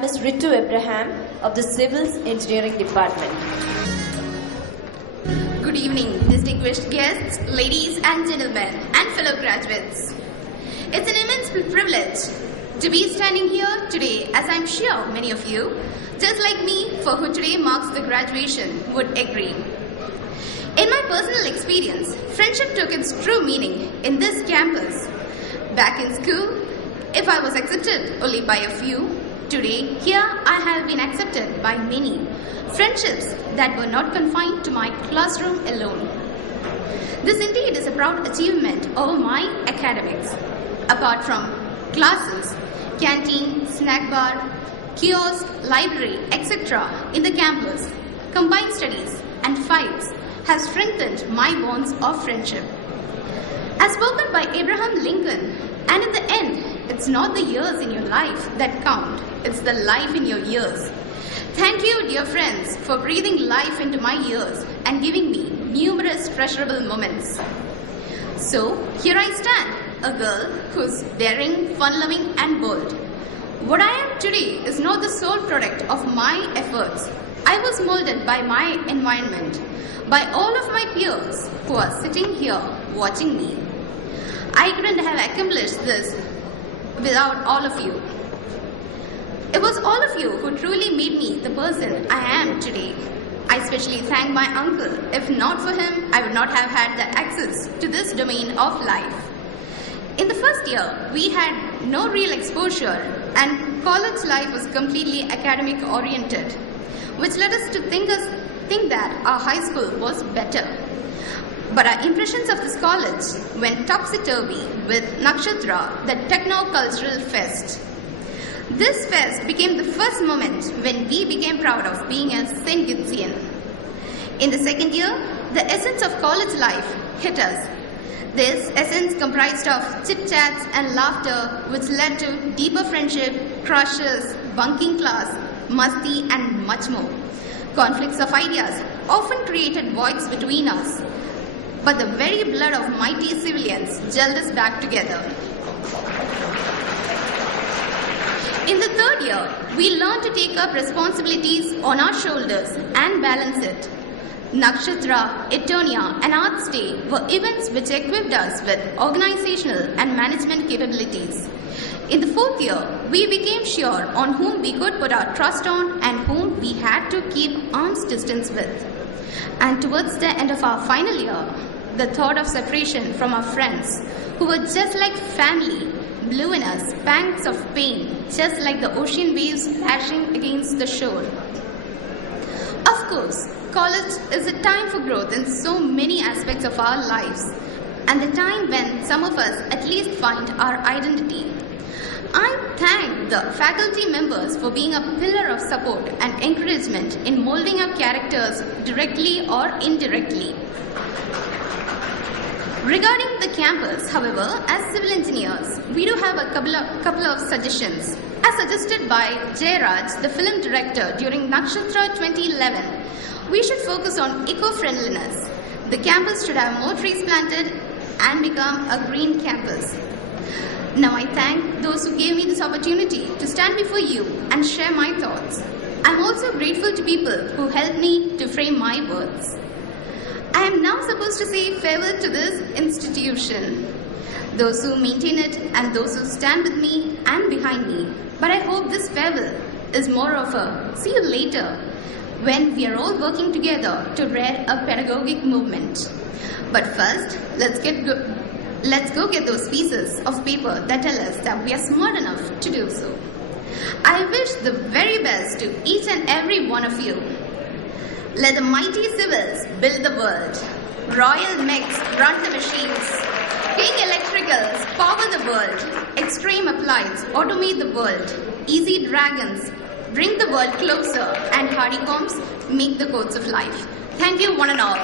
Ms. Ritu of the Civil Engineering Department. Good evening, distinguished guests, ladies and gentlemen, and fellow graduates. It's an immense privilege to be standing here today, as I'm sure many of you, just like me, for who today marks the graduation, would agree. In my personal experience, friendship took its true meaning in this campus. Back in school, if I was accepted only by a few, today, here I have been accepted by many. Friendships that were not confined to my classroom alone. This indeed is a proud achievement over my academics. Apart from classes, canteen, snack bar, kiosk, library, etc. in the campus, combined studies and fights have strengthened my bonds of friendship. As spoken by Abraham Lincoln, and in the end, it's not the years in your life that count, it's the life in your years. Thank you, dear friends, for breathing life into my years and giving me numerous treasurable moments. So, here I stand, a girl who's daring, fun-loving and bold. What I am today is not the sole product of my efforts. I was molded by my environment, by all of my peers who are sitting here watching me. I couldn't have accomplished this without all of you. It was all of you who truly made me the person I am today. I especially thank my uncle. If not for him, I would not have had the access to this domain of life. In the first year, we had no real exposure and college life was completely academic oriented, which led us to think that our high school was better. But our impressions of this college went topsy-turvy with Nakshatra, the techno-cultural fest. This fest became the first moment when we became proud of being a St. Gitzian. In the second year, the essence of college life hit us. This essence comprised of chit-chats and laughter, which led to deeper friendship, crushes, bunking class, masti, and much more. Conflicts of ideas often created voids between us, but the very blood of mighty civilians gelled us back together. In the third year, we learned to take up responsibilities on our shoulders and balance it. Nakshatra, Eternia, and Arts Day were events which equipped us with organizational and management capabilities. In the fourth year, we became sure on whom we could put our trust on and whom we had to keep arm's distance with. And towards the end of our final year, the thought of separation from our friends, who were just like family, blew in us pangs of pain, just like the ocean waves lashing against the shore. Of course, college is a time for growth in so many aspects of our lives, and the time when some of us at least find our identity. I thank the faculty members for being a pillar of support and encouragement in molding our characters directly or indirectly. Regarding the campus, however, as civil engineers, we do have a couple of suggestions. As suggested by Jairaj, the film director, during Nakshatra 2011, we should focus on eco-friendliness. The campus should have more trees planted and become a green campus. Now I thank those who gave me this opportunity to stand before you and share my thoughts. I'm also grateful to people who helped me to frame my words. I am now supposed to say farewell to this institution, those who maintain it and those who stand with me and behind me. But I hope this farewell is more of a see you later when we are all working together to rear a pedagogic movement. But first, let's go get those pieces of paper that tell us that we are smart enough to do so. I wish the very best to each and every one of you. Let the mighty civils build the world. Royal mechs run the machines. King electricals power the world. Extreme applieds automate the world. Easy dragons bring the world closer, and hardy combs make the codes of life. Thank you, one and all.